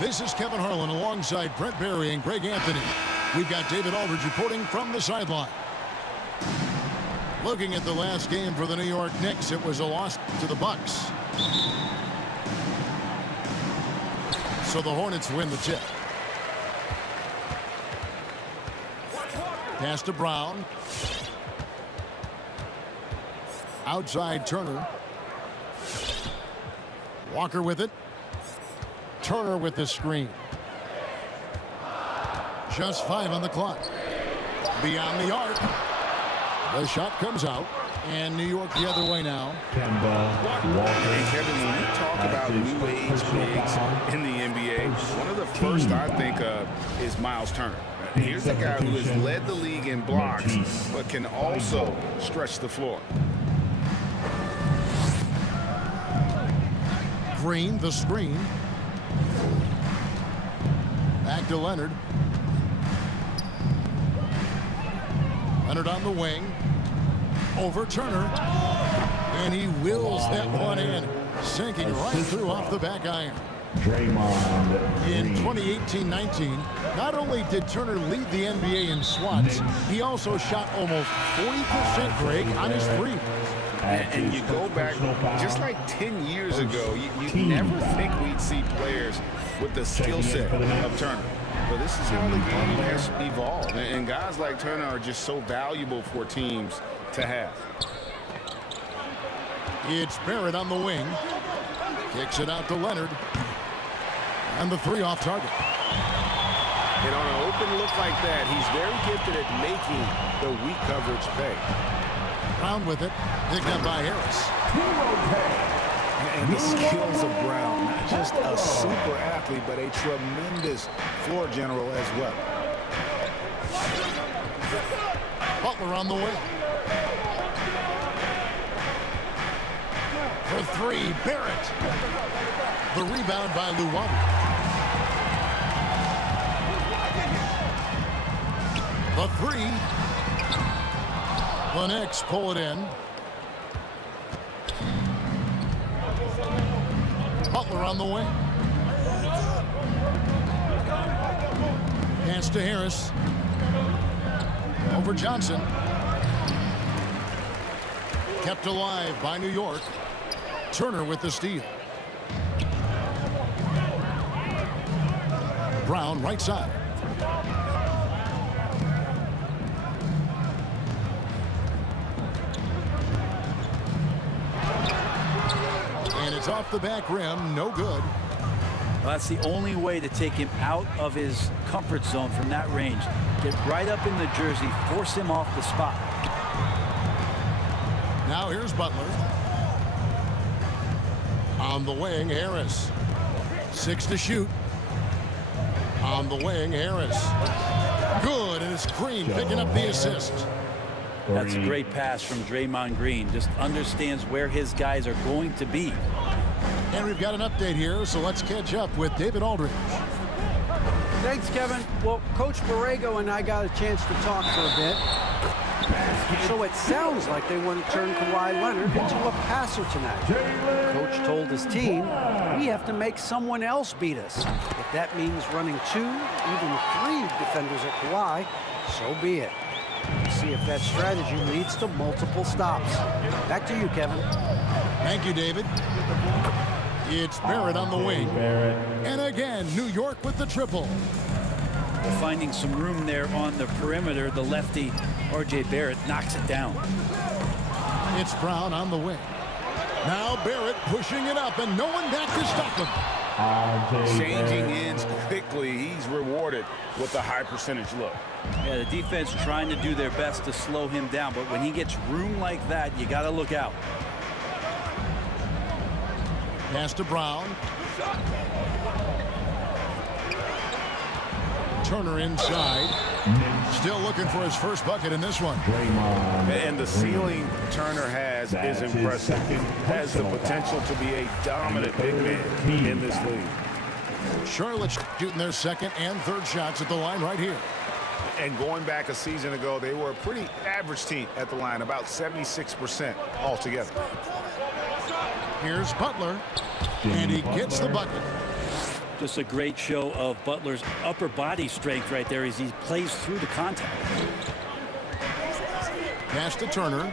This is Kevin Harlan alongside Brent Barry and Greg Anthony. We've got David Aldridge reporting from the sideline. Looking at the last game for the New York Knicks, it was a loss to the Bucks. So the Hornets win the tip. Pass to Brown. Outside Turner. Walker with it. Turner with the screen. Just 5 on the clock. Beyond the arc. The shot comes out. And New York the other way now. And Kevin, when you talk about new age bigs in the NBA, one of the first I think of is Miles Turner. Here's a guy who has led the league in blocks, but can also stretch the floor. Green, the screen. Back to Leonard. Leonard on the wing. Over Turner. And he wills that one in. Sinking right through off the back iron. In 2018-19, not only did Turner lead the NBA in swats, he also shot almost 40%, Greg, on his three. And you go back just like 10 years ago, you never think we'd see players with the skill set of Turner. But this is how the game has evolved. And guys like Turner are just so valuable for teams to have. It's Barrett on the wing. Kicks it out to Leonard. And the three off target. And on an open look like that, he's very gifted at making the weak coverage pay. Brown with it. Picked up by Harris. And the skills of Brown, not just a super athlete, but a tremendous floor general as well. Butler on the wing. For three, Barrett. The rebound by Luwawu. The three. The Knicks pull it in. Butler on the wing. Pass to Harris. Over Johnson. Kept alive by New York. Turner with the steal. Brown right side. And it's off the back rim, no good. Well, that's the only way to take him out of his comfort zone from that range. Get right up in the jersey, force him off the spot. Now here's Butler. On the wing, Harris. 6 to shoot. On the wing, Harris. Good, and it's Green picking up the assist. That's a great pass from Draymond Green. Just understands where his guys are going to be. And we've got an update here, so let's catch up with David Aldridge. Thanks, Kevin. Well, Coach Borrego and I got a chance to talk for a bit. So it sounds like they want to turn Kawhi Leonard into a passer tonight. Coach told his team, we have to make someone else beat us. If that means running 2, even 3 defenders at Kawhi, so be it. See if that strategy leads to multiple stops. Back to you, Kevin. Thank you, David. It's Barrett on the wing. And again, New York with the triple. Finding some room there on the perimeter. The lefty, R.J. Barrett, knocks it down. It's Brown on the wing. Now Barrett pushing it up, and no one back to stop him. Changing ends quickly. He's rewarded with a high percentage look. Yeah, the defense trying to do their best to slow him down, but when he gets room like that, you got to look out. Pass to Brown. Turner inside. Still looking for his first bucket in this one. And the ceiling Turner has is impressive. Has the potential to be a dominant big man in this league. Charlotte shooting their second and third shots at the line right here. And going back a season ago, they were a pretty average team at the line, about 76% altogether. Here's Butler, and he gets the bucket. Just a great show of Butler's upper body strength right there as he plays through the contact. Pass to Turner.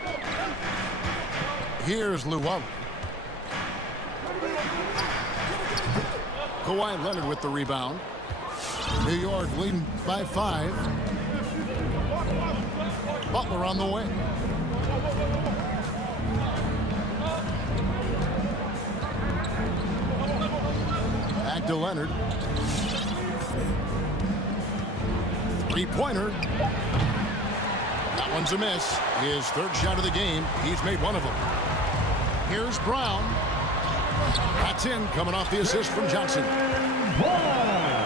Here's Llewellyn. Kawhi Leonard with the rebound. New York leading by 5. Butler on the way. Back to Leonard. Three-pointer. That one's a miss. His third shot of the game. He's made one of them. Here's Brown. That's in, coming off the assist from Johnson.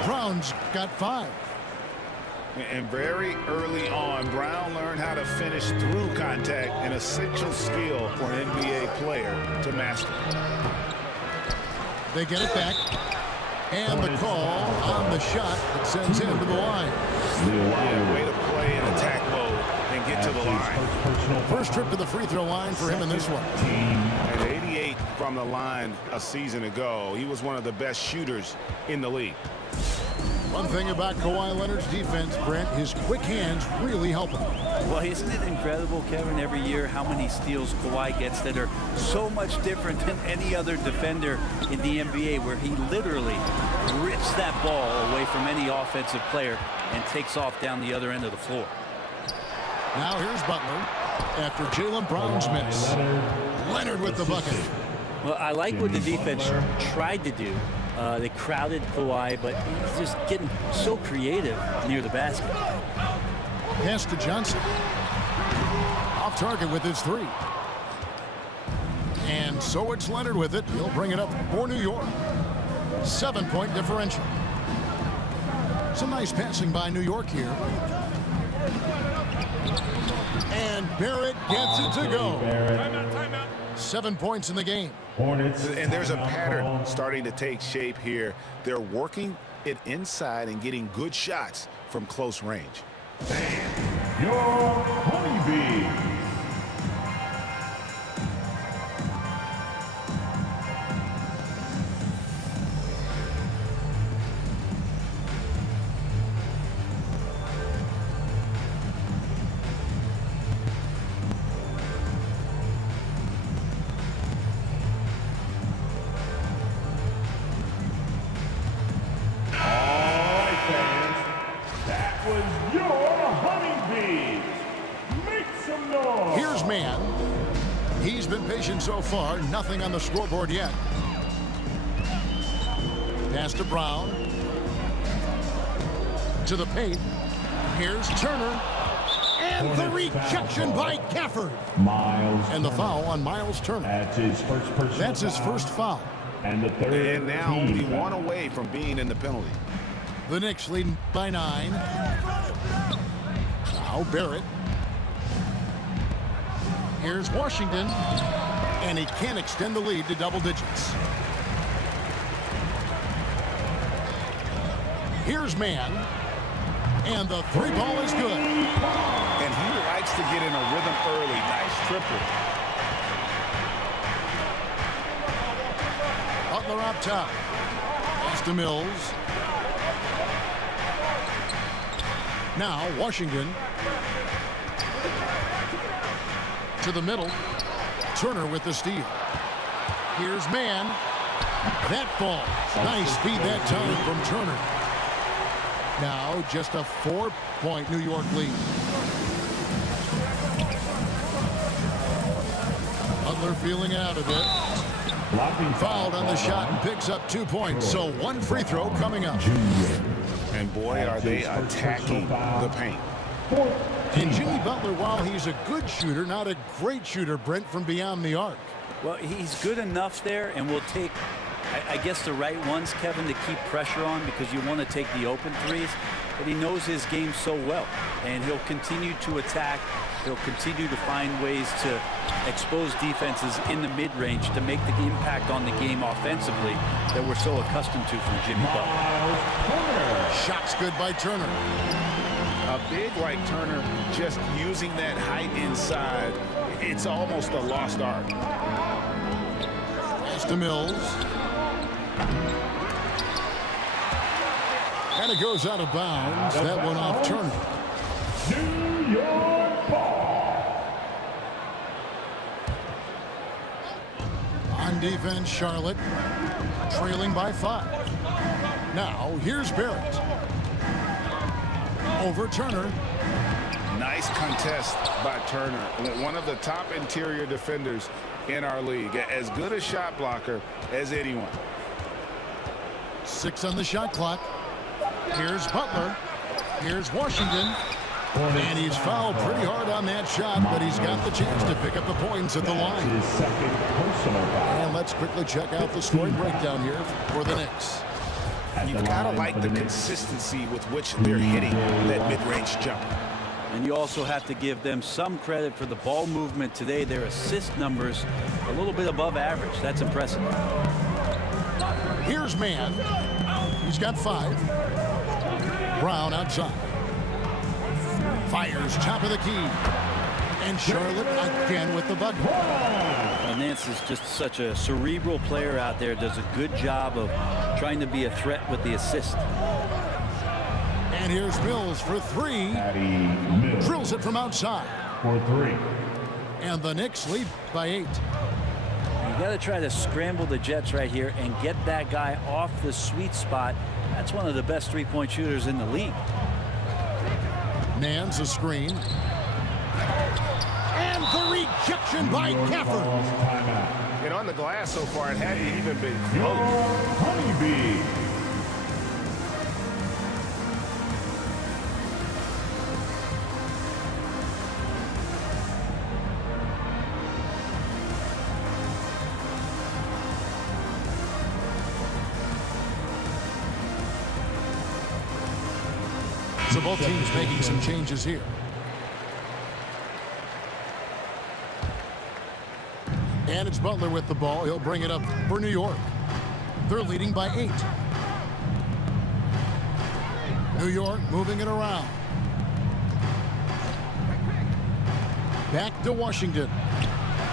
Brown's got 5. And very early on, Brown learned how to finish through contact, an essential skill for an NBA player to master. They get it back. And the call on the shot that sends him to the line. Yeah, way to play in attack mode and get to the line. First trip to the free throw line for him in this one. At 88 from the line a season ago, he was one of the best shooters in the league. One thing about Kawhi Leonard's defense, Brent, his quick hands really help him. Well, isn't it incredible, Kevin, every year how many steals Kawhi gets that are so much different than any other defender in the NBA, where he literally rips that ball away from any offensive player and takes off down the other end of the floor. Now here's Butler after Jaylen Brown's miss. Leonard with the bucket. Well, I like what the defense tried to do. They crowded Kawhi, but he's just getting so creative near the basket. Pass to Johnson. Off target with his 3. And so it's Leonard with it. He'll bring it up for New York. 7-point differential. Some nice passing by New York here. And Barrett gets it to go. Timeout. 7 points in the game. And there's a pattern starting to take shape here. They're working it inside and getting good shots from close range. Your honeybee. Here's Man. He's been patient so far. Nothing on the scoreboard yet. Pass to Brown. To the paint. Here's Turner. And the rejection by Gafford. Miles. And the foul on Miles Turner. That's his first foul. And the third. And now only one away from being in the penalty. The Knicks leading by 9. Now Barrett. Here's Washington. And he can't extend the lead to double digits. Here's Man. And the 3 ball is good. And he likes to get in a rhythm early. Nice triple. Butler up top. Pass to Mills. Now Washington. To the middle. Turner with the steal. Here's Man. That ball. Nice speed that time from Turner. Now just a 4-point New York lead. Butler feeling out a bit. Fouled on the shot and picks up 2 points. So 1 free throw coming up. And boy, are they attacking the paint. And Jimmy Butler, while he's a good shooter, not a great shooter, Brent, from beyond the arc. Well, he's good enough there, and will take, I guess, the right ones, Kevin, to keep pressure on, because you want to take the open threes. But he knows his game so well, and he'll continue to attack. He'll continue to find ways to expose defenses in the mid-range to make the impact on the game offensively that we're so accustomed to from Jimmy Butler. Shots good by Turner. A big like Turner, just using that height inside, it's almost a lost art. Pass to Mills. And it goes out of bounds. That one off Turner. New York ball. On defense, Charlotte trailing by 5. Now, here's Barrett. Over Turner. Nice contest by Turner. One of the top interior defenders in our league. As good a shot blocker as anyone. 6 on the shot clock. Here's Butler. Here's Washington. And he's fouled pretty hard on that shot, but he's got the chance to pick up the points at the line. His second personal foul. And let's quickly check out the scoring breakdown here for the Knicks. You've got to like the consistency with which they're hitting that mid-range jump. And you also have to give them some credit for the ball movement today. Their assist numbers a little bit above average. That's impressive. Here's Mann. He's got 5. Brown outside. Fires top of the key. And Charlotte again with the bucket. Nance is just such a cerebral player out there. Does a good job of trying to be a threat with the assist. And here's Mills for 3. Mills Drills it from outside. for 3. And the Knicks lead by 8. You got to try to scramble the Jets right here and get that guy off the sweet spot. That's one of the best three-point shooters in the league. Nance a screen. And the rejection by Gafford. And on the glass so far, it hadn't even been close. Honeybee. So both teams making some changes here. And it's Butler with the ball. He'll bring it up for New York. They're leading by 8. New York moving it around. Back to Washington.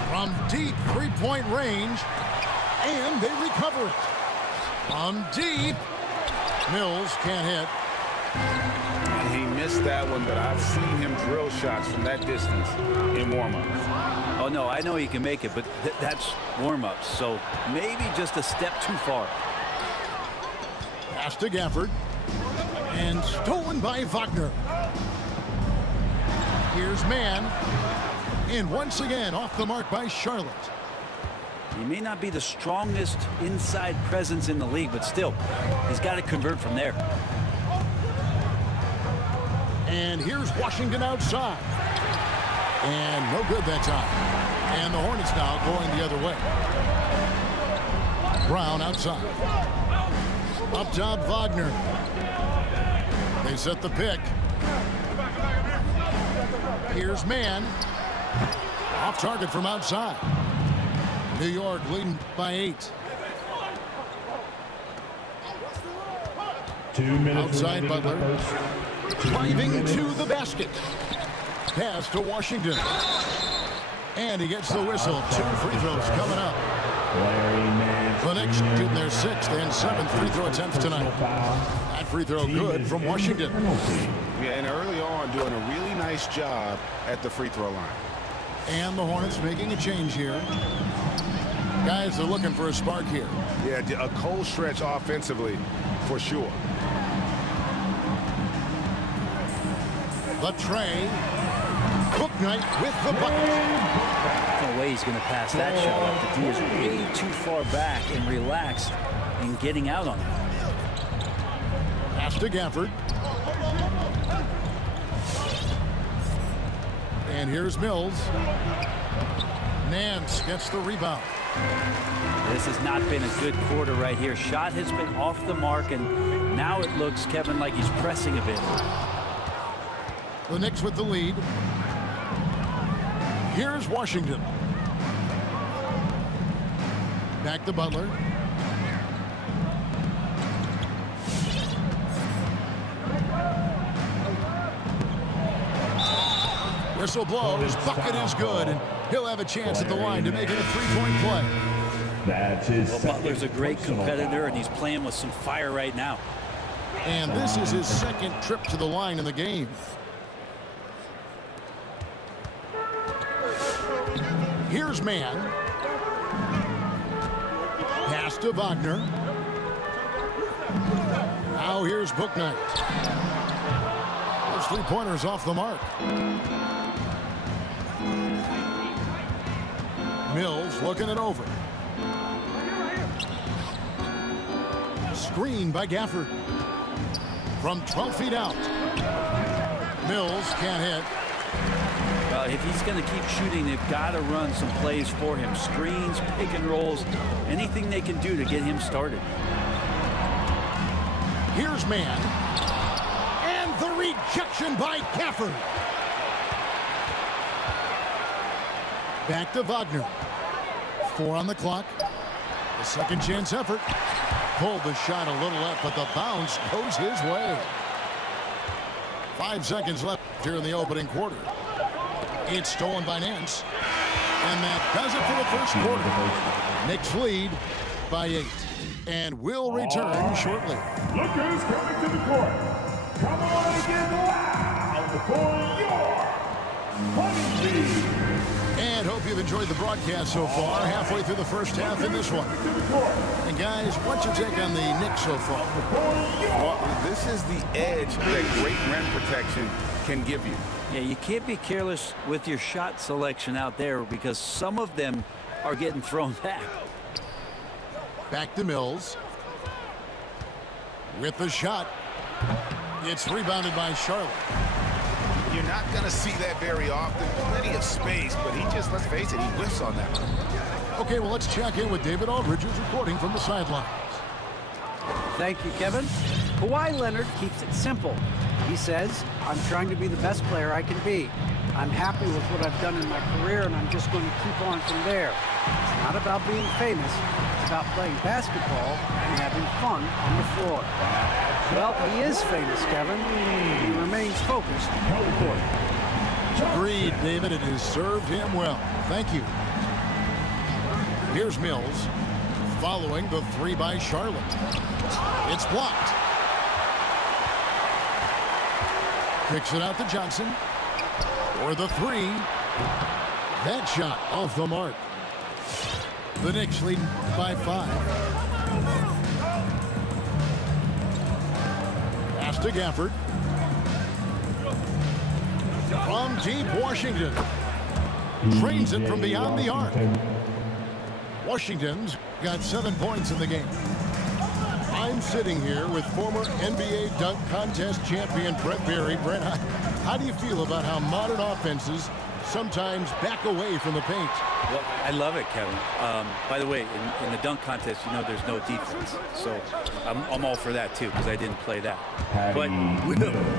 From deep three-point range. And they recover it. From deep. Mills can't hit. He missed that one, but I've seen him drill shots from that distance in warm-ups. Oh, no, I know he can make it, but that's warm-ups, so maybe just a step too far. Pass to Gafford. And stolen by Wagner. Here's Mann. And once again, off the mark by Charlotte. He may not be the strongest inside presence in the league, but still, he's got to convert from there. And here's Washington outside. And no good that time. And the Hornets now going the other way. Brown outside. Up top, Wagner. They set the pick. Here's Mann. Off target from outside. New York leading by 8. 2 minutes Outside Butler. Driving to the basket. Pass to Washington. And he gets the whistle. 2 free throws coming up. The Knicks shooting their 6th and 7th free throw attempts tonight. That free throw good from Washington. Yeah, and early on doing a really nice job at the free throw line. And the Hornets making a change here. Guys are looking for a spark here. Yeah, a cold stretch offensively for sure. The tray. Cook Knight with the bucket. No way he's going to pass that shot up. The D is way too far back and relaxed in getting out on it. Pass to Gafford. And here's Mills. Nance gets the rebound. This has not been a good quarter right here. Shot has been off the mark, and now it looks, Kevin, like he's pressing a bit. The Knicks with the lead. Here's Washington. Back to Butler. Whistle blows. Bucket is good, and he'll have a chance at the line to make it a three-point play. That's his Well, Butler's a great competitor, and he's playing with some fire right now. And this is his second trip to the line in the game. Here's man. Pass to Wagner. Now here's Bouknight. Those three-pointers off the mark. Mills looking it over. Screen by Gafford. From 12 feet out. Mills can't hit. Well, if he's going to keep shooting, they've got to run some plays for him. Screens, pick and rolls, anything they can do to get him started. Here's man. And the rejection by Gafford. Back to Wagner. 4 on the clock. The second chance effort. Pulled the shot a little up, but the bounce goes his way. 5 seconds left here in the opening quarter. It's stolen by Nance. And that does it for the first quarter. Knicks lead by 8. And will return shortly. Look who's coming to the court. Come on and get loud for your money team. And hope you've enjoyed the broadcast so far. Halfway through the first half in this one. And guys, what's your take on the Knicks so far? Well, this is the edge that great rim protection can give you. Yeah, you can't be careless with your shot selection out there because some of them are getting thrown back. Back to Mills. With the shot. It's rebounded by Charlotte. You're not going to see that very often. Plenty of space, but he just, let's face it, he whiffs on that one. Okay, well, let's check in with David Aldridge, who's reporting from the sidelines. Thank you, Kevin. Kawhi Leonard keeps it simple. He says, I'm trying to be the best player I can be. I'm happy with what I've done in my career, and I'm just going to keep on from there. It's not about being famous. It's about playing basketball and having fun on the floor. Well, he is famous, Kevin. He remains focused on the court. Agreed, David. It has served him well. Thank you. Here's Mills, following the 3 by Charlotte. It's blocked. Kicks it out to Johnson. For the 3. That shot off the mark. The Knicks lead by 5. Pass to Gafford. From deep Washington. Trains it from beyond the arc. Washington's got 7 points in the game. I'm sitting here with former NBA dunk contest champion Brett Berry. Brett, how do you feel about how modern offenses sometimes back away from the paint? Well, I love it, Kevin. By the way, in the dunk contest, you know there's no defense. So I'm all for that, too, because I didn't play that. But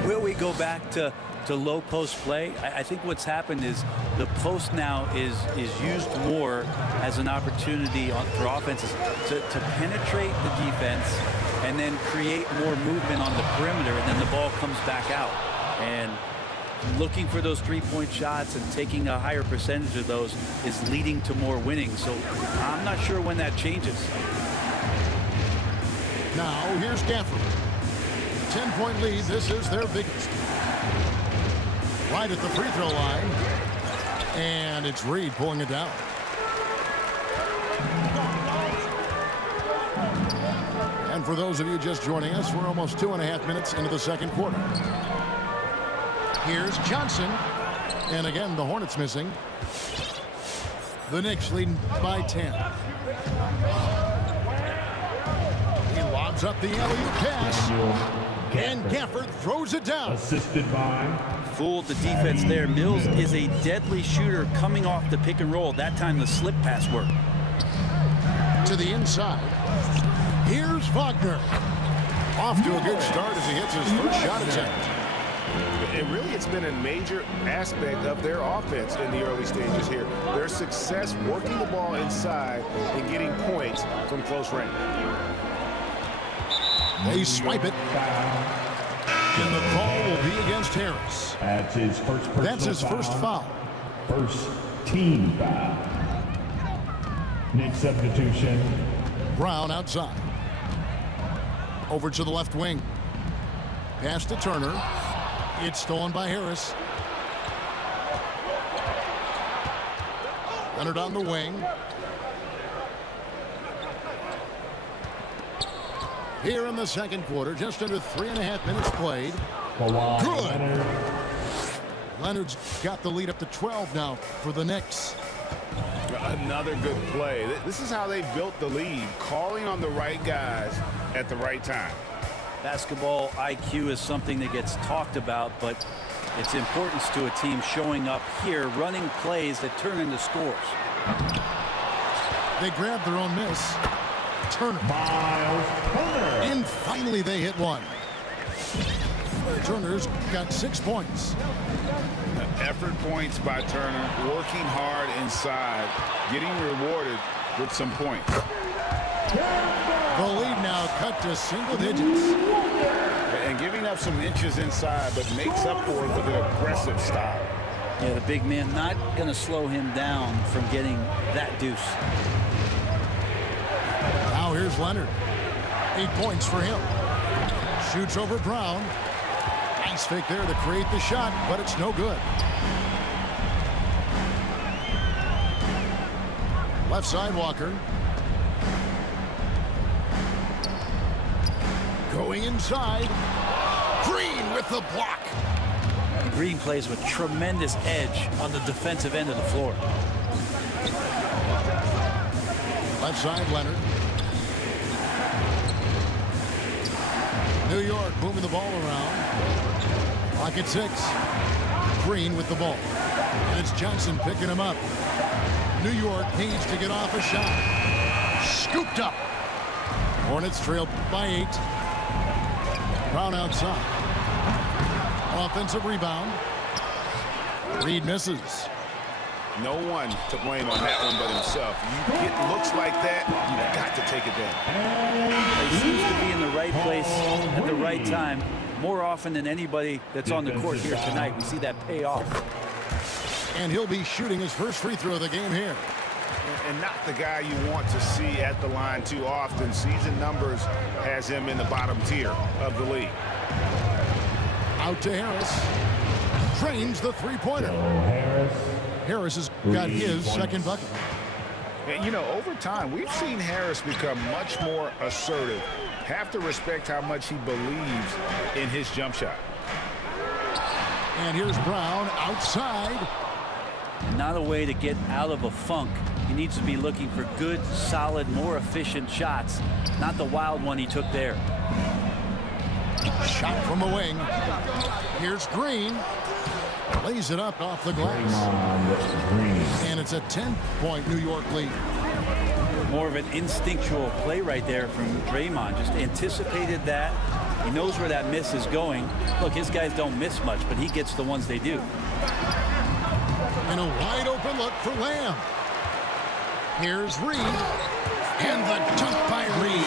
will we go back to low post play? I think what's happened is the post now is used more as an opportunity for offenses to penetrate the defense and then create more movement on the perimeter, and then the ball comes back out. And looking for those three-point shots and taking a higher percentage of those is leading to more winning. So I'm not sure when that changes. Now here's Gafford. 10-point lead. This is their biggest. Right at the free throw line. And it's Reed pulling it down. And for those of you just joining us, we're almost 2.5 minutes into the second quarter. Here's Johnson. And again, the Hornets missing. The Knicks leading by 10. He lobs up the alley-oop pass. And Gafford throws it down. Assisted by... Fooled the defense there. Mills is a deadly shooter coming off the pick and roll. That time the slip pass worked. To the inside. Here's Wagner. Off to a good start as he hits his first shot attempt. And really, it's been a major aspect of their offense in the early stages here. Their success working the ball inside and getting points from close range. They swipe it. And the call will be against Harris. That's his first foul. First team foul. Next substitution. Brown outside. Over to the left wing. Pass to Turner. It's stolen by Harris. Leonard on the wing. Here in the second quarter, just under 3.5 minutes played. Good. Leonard's got the lead up to 12 now for the Knicks. Another good play. This is how they built the lead, calling on the right guys at the right time. Basketball IQ is something that gets talked about, but its importance to a team showing up here, running plays that turn into scores. They grabbed their own miss. Turner. And finally they hit one. Turner's got 6 points. Effort points by Turner, working hard inside, getting rewarded with some points. The lead now cut to single digits. And giving up some inches inside, but makes up for it with an aggressive stop. Yeah, the big man not going to slow him down from getting that deuce. Now here's Leonard. 8 points for him. Shoots over Brown. Nice fake there to create the shot, but it's no good. Left side, Walker. Going inside. Green with the block. Green plays with tremendous edge on the defensive end of the floor. Left side, Leonard. New York moving the ball around. Clock at 6. Green with the ball. And it's Johnson picking him up. New York needs to get off a shot. Scooped up. Hornets trail by 8. Brown outside. Offensive rebound. Reed misses. No one to blame on that one but himself. You get looks like that, you've got to take it down. He seems to be in the right place at the right time more often than anybody that's on the court here tonight. We see that pay off. And he'll be shooting his first free throw of the game here. And not the guy you want to see at the line too often. Season numbers has him in the bottom tier of the league. Out to Harris. Drains the three-pointer. Harris has got his second bucket. And, you know, over time, we've seen Harris become much more assertive. Have to respect how much he believes in his jump shot. And here's Brown outside. Not a way to get out of a funk. He needs to be looking for good, solid, more efficient shots, not the wild one he took there. Shot from the wing. Here's Green. Lays it up off the glass. And it's a 10-point New York lead. More of an instinctual play right there from Draymond. Just anticipated that. He knows where that miss is going. Look, his guys don't miss much, but he gets the ones they do. And a wide open look for Lamb. Here's Reed. And the dunk by Reed.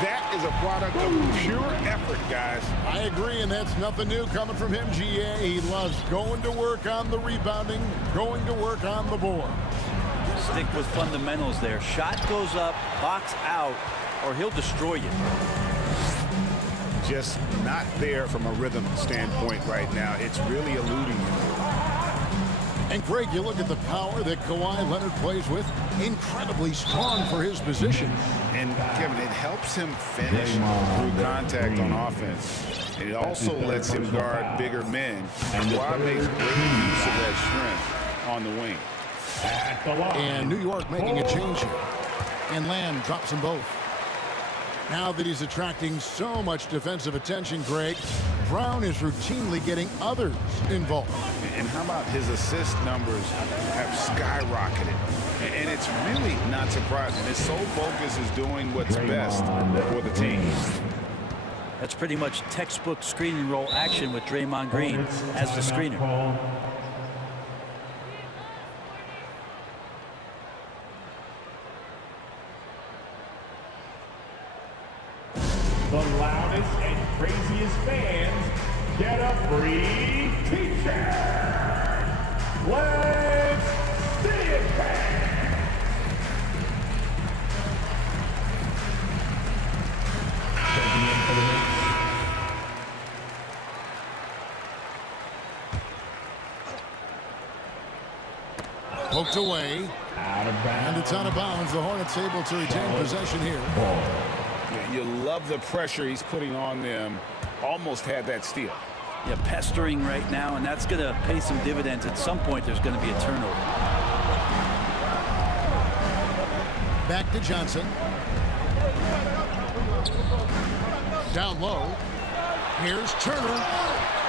That is a product of pure effort, guys. I agree, and that's nothing new coming from him, GA. He loves going to work on the rebounding, going to work on the board. Stick with fundamentals there. Shot goes up, box out, or he'll destroy you. Just not there from a rhythm standpoint right now. It's really eluding him. And Greg, you look at the power that Kawhi Leonard plays with. Incredibly strong for his position. And Kevin, it helps him finish through contact on offense. And it also lets him guard bigger men. Kawhi makes great use of that strength on the wing. And New York making a change here. And Lamb drops them both. Now that he's attracting so much defensive attention, Greg, Brown is routinely getting others involved. And how about his assist numbers have skyrocketed? And it's really not surprising. His sole focus is doing what's best for the team. That's pretty much textbook screen and roll action with Draymond Green as the screener. The loudest and craziest fans get a free t-shirt. Let's see it back. Checking in for the Knicks, Poked away. And it's out of bounds. The Hornets able to retain possession here. Yeah, you love the pressure he's putting on them. Almost had that steal. Yeah, pestering right now, and that's going to pay some dividends. At some point, there's going to be a turnover. Back to Johnson. Down low. Here's Turner.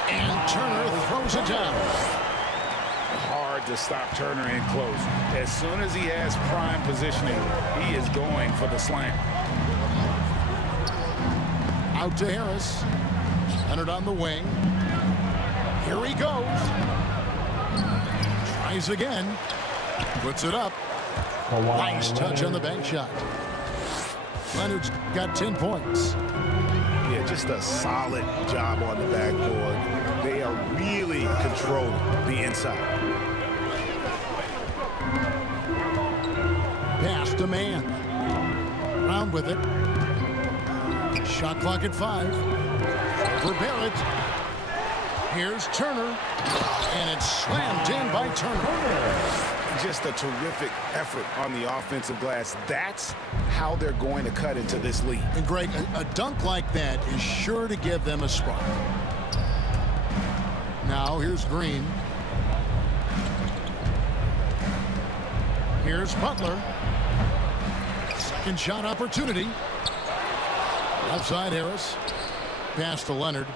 And Turner throws it down. Hard to stop Turner in close. As soon as he has prime positioning, he is going for the slam. Out to Harris. Leonard on the wing. Here he goes. Tries again. Puts it up. Nice touch on the bank shot. Leonard's got 10 points. Yeah, just a solid job on the backboard. They are really controlling the inside. Pass to man. Round with it. Shot clock at 5. For Barrett. Here's Turner. And it's slammed in by Turner. Just a terrific effort on the offensive glass. That's how they're going to cut into this lead. And Greg, a dunk like that is sure to give them a spark. Now here's Green. Here's Butler. Second shot opportunity. Outside Harris. Pass to Leonard.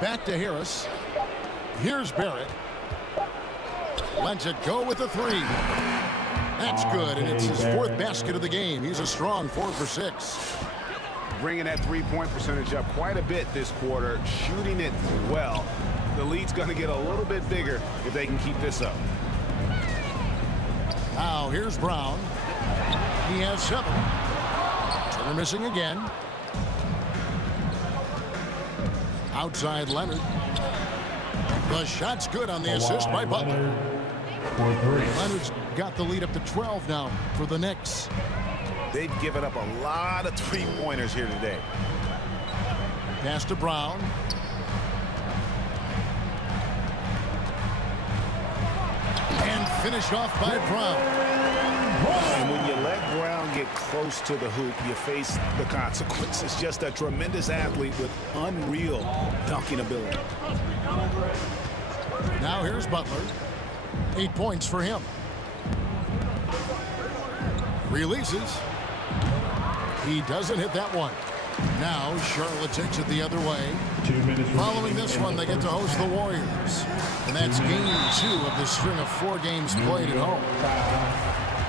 Back to Harris. Here's Barrett. Lets it go with a 3. That's good, and it's his 4th basket of the game. He's a strong 4 for 6. Bringing that three-point percentage up quite a bit this quarter, shooting it well. The lead's going to get a little bit bigger if they can keep this up. Now here's Brown. He has 7. Turner missing again. Outside Leonard. The shot's good on the assist by Butler. Leonard's got the lead up to 12 now for the Knicks. They've given up a lot of three-pointers here today. Pass to Brown. And finished off by Brown. And when you let Brown get close to the hoop, you face the consequences. Just a tremendous athlete with unreal dunking ability. Now here's Butler. 8 points for him. Releases. He doesn't hit that one. Now Charlotte takes it the other way. Following this one, they get to host the Warriors. And that's game 2 of the string of 4 games played at home.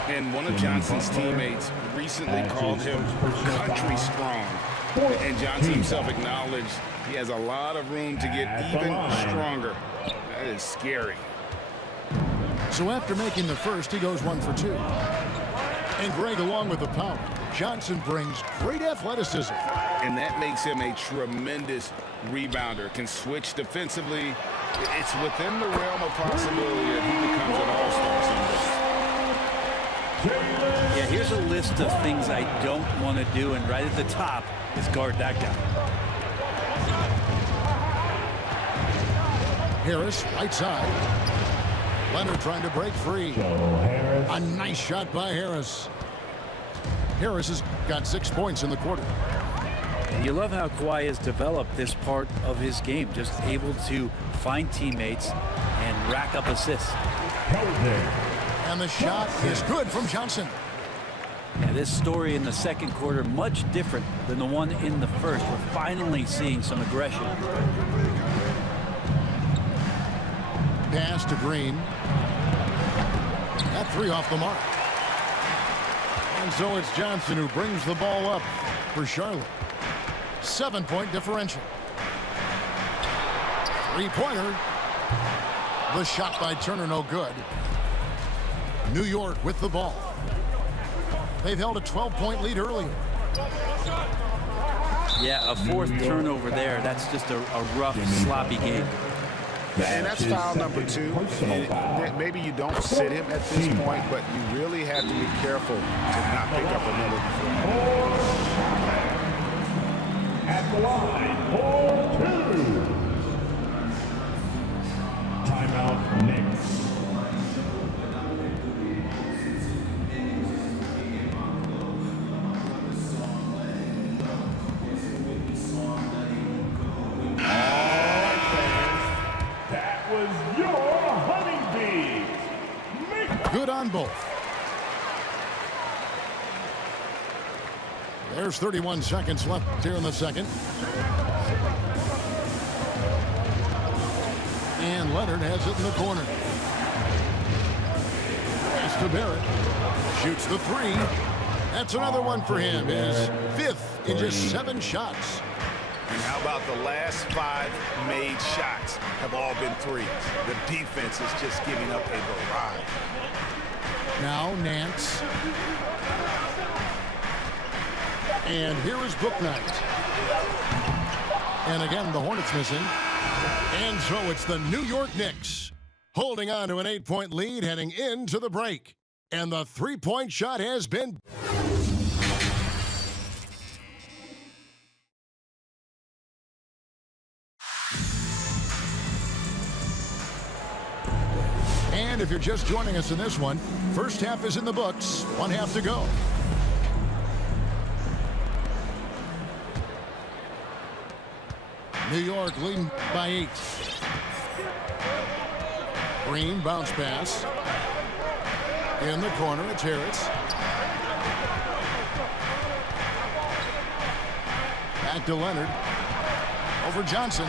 And one of Johnson's teammates recently called him country strong. And Johnson himself acknowledged he has a lot of room to get even stronger. That is scary. So after making the first, he goes 1 for 2. And Greg, along with the power, Johnson brings great athleticism. And that makes him a tremendous rebounder. Can switch defensively. It's within the realm of possibility that he becomes an all-star someday. Yeah, here's a list of things I don't want to do, and right at the top is guard that guy. Harris, right side. Leonard trying to break free. A nice shot by Harris. Harris has got 6 points in the quarter. And you love how Kawhi has developed this part of his game, just able to find teammates and rack up assists. And the shot is good from Johnson. And this story in the second quarter, much different than the one in the first. We're finally seeing some aggression. Pass to Green. That 3 off the mark. And so it's Johnson who brings the ball up for Charlotte. 7-point differential. 3-pointer. The shot by Turner, no good. New York with the ball. They've held a 12-point lead earlier. Yeah, a 4th turnover there. That's just a rough, sloppy game. And that's foul number 2. And maybe you don't sit him at this point, but you really have to be careful to not pick up another before. At the line for 2. on both. There's 31 seconds left here in the second. And Leonard has it in the corner. Pass to Barrett. Shoots the three. That's another one for him. His fifth in just 7 shots. And how about the last 5 made shots have all been threes? The defense is just giving up a barrage. Now Nance. And here is Bouknight. And again, the Hornets missing. And so it's the New York Knicks holding on to an 8-point lead heading into the break. And the three-point shot has been... And if you're just joining us in this one, first half is in the books, 1 half to go. New York leading by 8. Green bounce pass. In the corner, it's Harris. Back to Leonard. Over Johnson.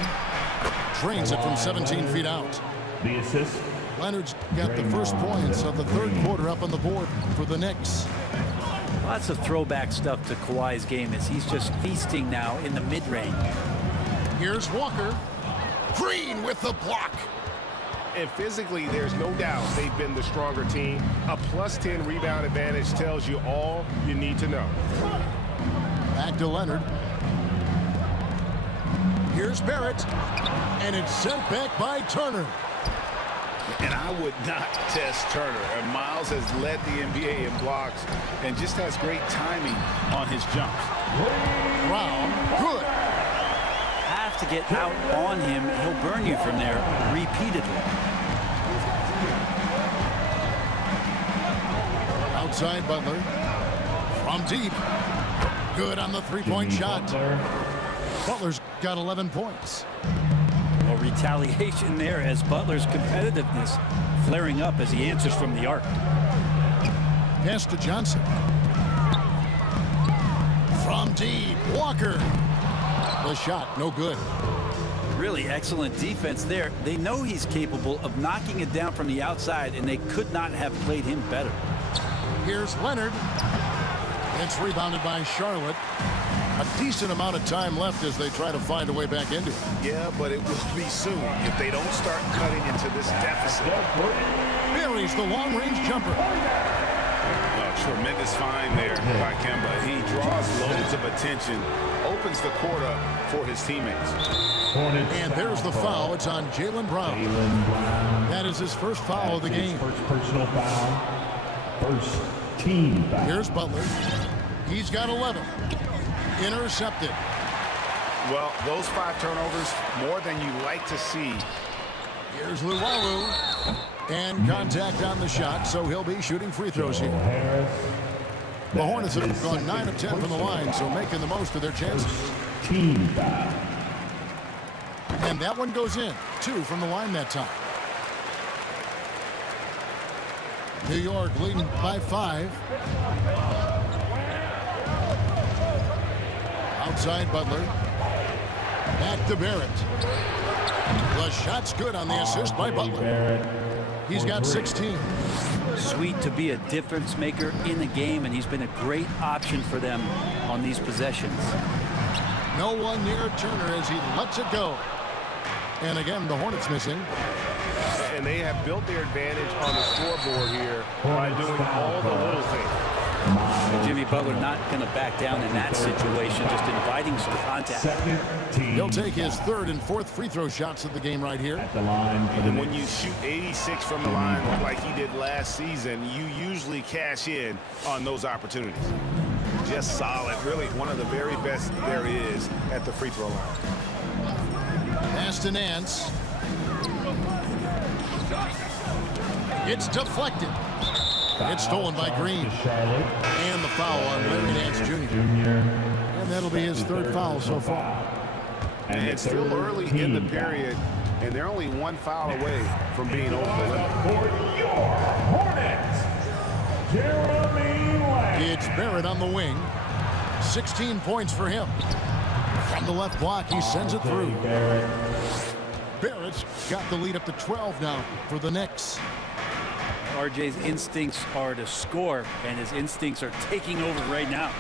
Drains it from 17 feet out. The assist. Leonard's got the first points of the third quarter up on the board for the Knicks. Lots of throwback stuff to Kawhi's game as he's just feasting now in the mid-range. Here's Walker. Green with the block. And physically, there's no doubt they've been the stronger team. A +10 rebound advantage tells you all you need to know. Back to Leonard. Here's Barrett. And it's sent back by Turner. And I would not test Turner. And Miles has led the NBA in blocks and just has great timing on his jumps. Brown, good. Have to get out on him. He'll burn you from there repeatedly. Outside Butler. From deep. Good on the three-point shot. Butler's got 11 points. Well, retaliation there as Butler's competitiveness flaring up as he answers from the arc. Pass to Johnson. From deep, Walker. The shot, no good. Really excellent defense there. They know he's capable of knocking it down from the outside, and they could not have played him better. Here's Leonard. It's rebounded by Charlotte. A decent amount of time left as they try to find a way back into it. Yeah, but it will be soon if they don't start cutting into this deficit. Buries the long-range jumper. Tremendous find there by Kemba. He draws loads of attention, opens the court up for his teammates. And there's the foul. It's on Jaylen Brown. That is his first foul of the game. First personal foul. First team foul. Here's Butler. He's got 11. Intercepted. Well, those 5 turnovers, more than you like to see. Here's Luwawu. And contact on the shot, so he'll be shooting free throws here. The Hornets have gone 9 of 10 from the line, so making the most of their chances. Team foul. And that one goes in. 2 from the line that time. New York leading by 5. Outside Butler. Back to Barrett. The shot's good on the assist by Butler. He's got 16. Sweet to be a difference maker in the game, and he's been a great option for them on these possessions. No one near Turner as he lets it go. And again, the Hornets missing. And they have built their advantage on the scoreboard here by doing all the little things. Jimmy Butler not going to back down in that situation, just inviting some contact. He'll take his 3rd and 4th free throw shots of the game right here. At the line for the And when you shoot 86 from the line like he did last season, you usually cash in on those opportunities. Just solid. Really one of the very best there is at the free throw line. Pass to Nance. It's deflected. It's stolen by Green. And the foul on Larry Nance Jr. And that'll be his 3rd foul so far. And it's still early in the period, and they're only 1 foul away from being over the limit. for your Hornets, It's Barrett on the wing. 16 points for him. From the left block, he sends it through. Barrett's got the lead up to 12 now for the Knicks. RJ's instincts are to score, and his instincts are taking over right now.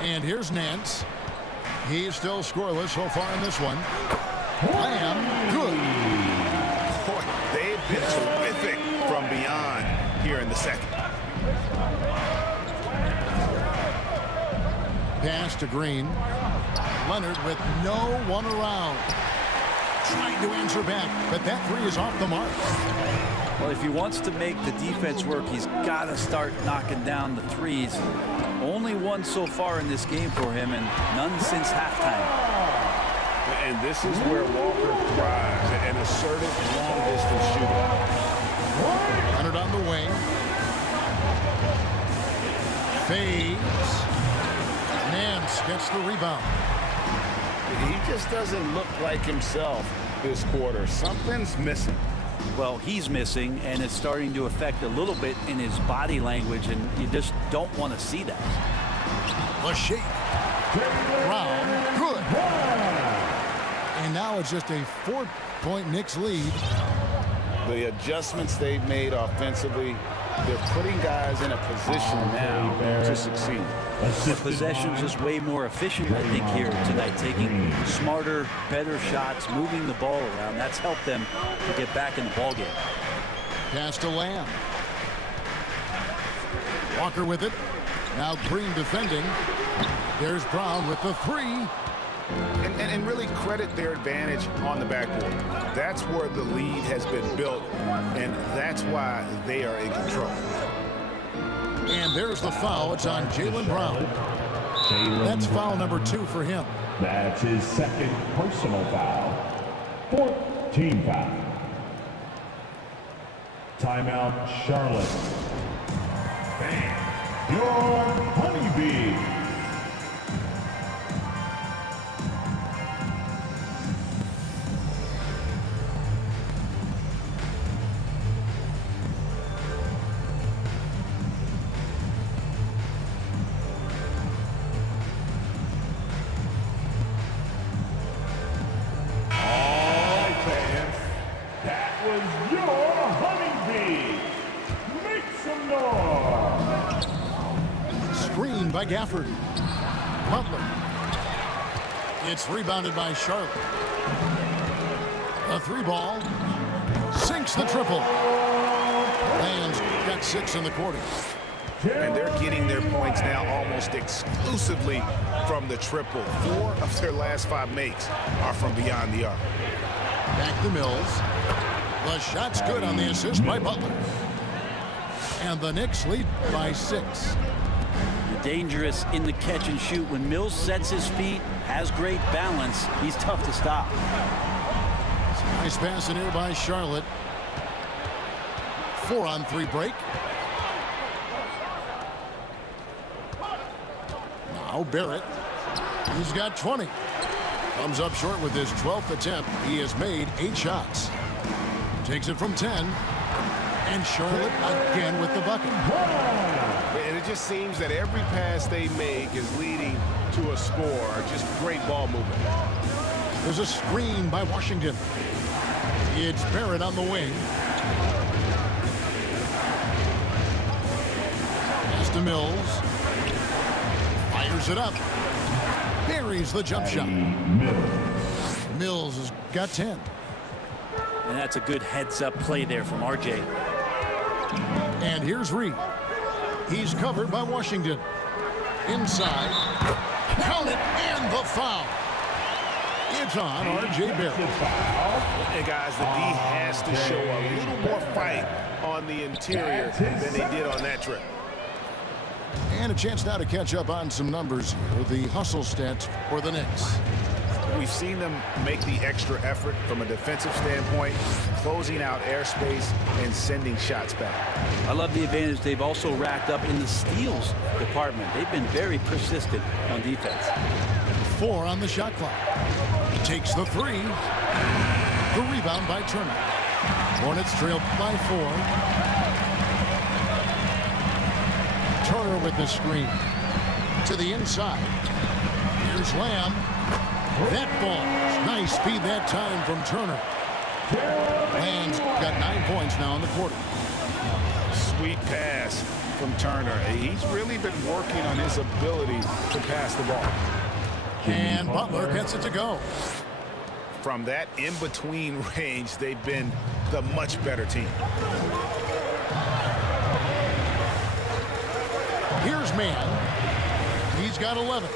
And here's Nance. He's still scoreless so far in this one. Lamb, good. Boy, they've been terrific from beyond here in the second. Pass to Green. Leonard with no one around. Trying to answer back, but that three is off the mark. Well, if he wants to make the defense work, he's got to start knocking down the threes. Only one so far in this game for him, and none since halftime. And this is where Walker thrives, an assertive long-distance shooter. Leonard on the wing. Fades. Nance gets the rebound. He just doesn't look like himself this quarter. Something's missing. Well, he's missing, and it's starting to affect a little bit in his body language, and you just don't want to see that. The shake. Brown, good. And now it's just a 4-point Knicks lead. The adjustments they've made offensively, they're putting guys in a position now to succeed. The possession's just way more efficient, I think, here tonight, taking smarter, better shots, moving the ball around. That's helped them to get back in the ballgame. Pass to Lamb. Walker with it. Now Green defending. There's Brown with the three. And really credit their advantage on the backboard. That's where the lead has been built, and that's why they are in control. And there's the foul. It's on Jaylen Brown. That's foul number 2 for him. That's his second personal foul. 4th team foul. Timeout, Charlotte. Bam. Your Honeybee. By Gafford. Butler. It's rebounded by Charlotte. A 3-ball. Sinks the triple. Land's got 6 in the quarter. And they're getting their points now almost exclusively from the triple. 4 of their last 5 makes are from beyond the arc. Back to Mills. The shot's good on the assist by Butler. And the Knicks lead by 6. Dangerous in the catch and shoot. When Mills sets his feet, has great balance, he's tough to stop. Nice pass in here by Charlotte. 4-on-3 break. Now Barrett. He's got 20. Comes up short with his 12th attempt. He has made 8 shots. Takes it from 10. And Charlotte again with the bucket. And it just seems that every pass they make is leading to a score. Just great ball movement. There's a screen by Washington. It's Barrett on the wing. Pass to Mills. Fires it up. Buries the jump shot. Mills has got 10. And that's a good heads-up play there from RJ. And here's Reed. He's covered by Washington. Inside. Count it, and the foul. It's on R.J. Barrett. And guys, the D has to show a little more fight on the interior than they did on that trip. And a chance now to catch up on some numbers here. The hustle stats for the Knicks. We've seen them make the extra effort from a defensive standpoint, closing out airspace and sending shots back. I love the advantage they've also racked up in the steals department. They've been very persistent on defense. 4 on the shot clock. Takes the 3. The rebound by Turner. Hornets trail by 4. Turner with the screen. To the inside. Here's Lamb. That ball. Nice speed that time from Turner. Lamb's got 9 points now in the quarter. Sweet pass from Turner. He's really been working on his ability to pass the ball. And Butler gets it to go. From that in-between range, they've been the much better team. Here's Mann. He's got 11.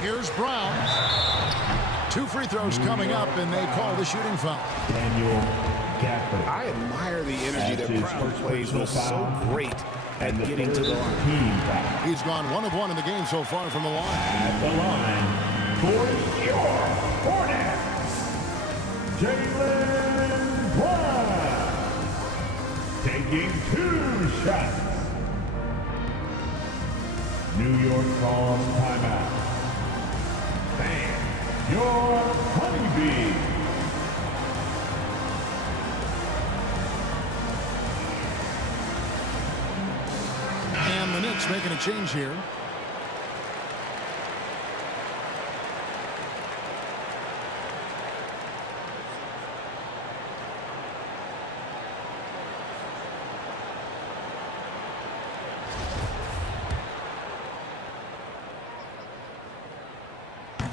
Here's Brown. 2 free throws coming up, and they call the shooting foul. I admire the energy that Brown plays with. So great at getting to the line. He's gone 1 of 1 in the game so far from the line. At the line for your Hornets, Jaylen Brown, taking 2 shots. New York calls timeout. And your Honeybee. And the Knicks making a change here.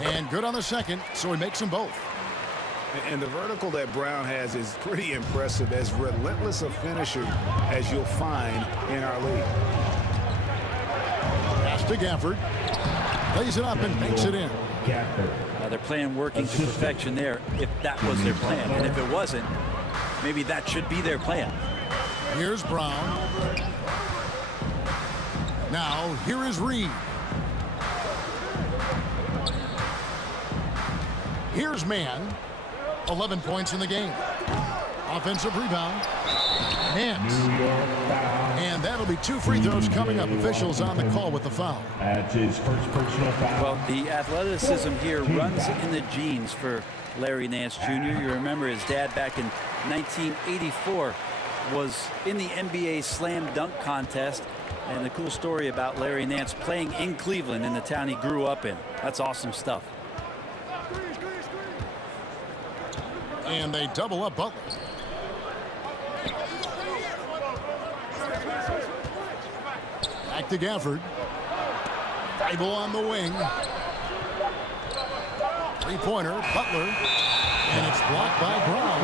And good on the second, so he makes them both. And the vertical that Brown has is pretty impressive, as relentless a finisher as you'll find in our league. Pass to Gafford. Lays it up and banks it in. They're playing working to perfection there, if that was their plan. And if it wasn't, maybe that should be their plan. Here's Brown. Now, here is Reed. Here's Mann. 11 points in the game. Offensive rebound. Hands. And that'll be 2 free throws coming up. Officials on the call with the foul. That's his first personal foul. Well, the athleticism here runs in the genes for Larry Nance Jr. You remember his dad back in 1984 was in the NBA slam dunk contest. And the cool story about Larry Nance playing in Cleveland, in the town he grew up in. That's awesome stuff. And they double up Butler. Back to Gafford. Bible on the wing. 3-pointer, Butler. And it's blocked by Brown.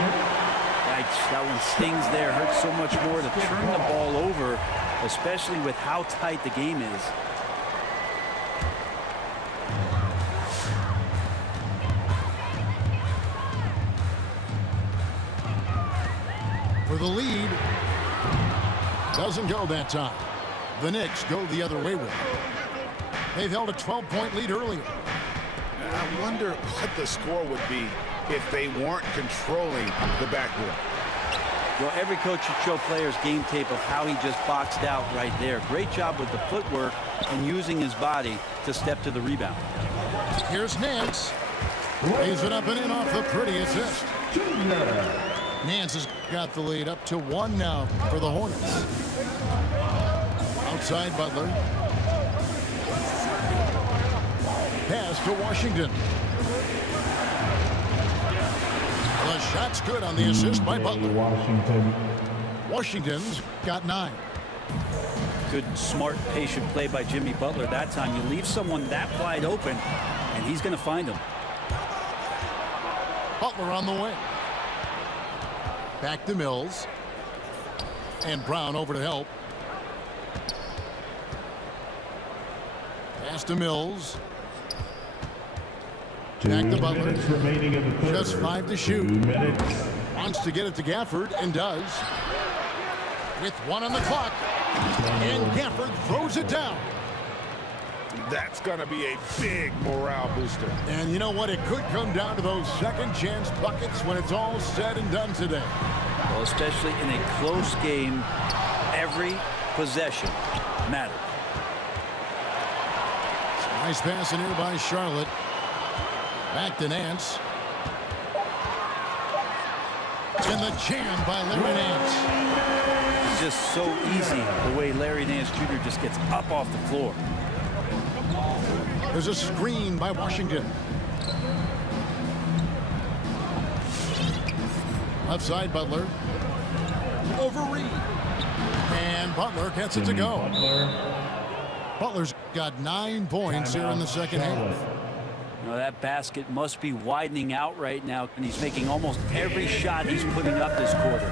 Yikes, that one stings there. Hurts so much more to turn the ball over, especially with how tight the game is. For the lead. Doesn't go that time. The Knicks go the other way with it. They've held a 12-point lead earlier. I wonder what the score would be if they weren't controlling the backboard. Well, every coach should show players game tape of how he just boxed out right there. Great job with the footwork and using his body to step to the rebound. Here's Nance. Lays it up and in off the pretty assist. Nance has got the lead up to 1 now for the Hornets. Outside Butler. Pass to Washington. The shot's good on the assist by Butler. Washington's got 9. Good, smart, patient play by Jimmy Butler that time. You leave someone that wide open, and he's going to find him. Butler on the way. Back to Mills. And Brown over to help. Pass to Mills. Back to Butler. Just 5 to shoot. Wants to get it to Gafford and does. With 1 on the clock. And Gafford throws it down. That's going to be a big morale booster. And you know what? It could come down to those second chance buckets when it's all said and done today. Well, especially in a close game, every possession matters. Nice pass in here by Charlotte. Back to Nance. And the jam by Larry Nance. It's just so easy the way Larry Nance Jr. just gets up off the floor. There's a screen by Washington. Left side, Butler. Over Reed. And Butler gets it to go. Butler's got 9 points here in the second half. You know, that basket must be widening out right now, and he's making almost every shot he's putting up this quarter.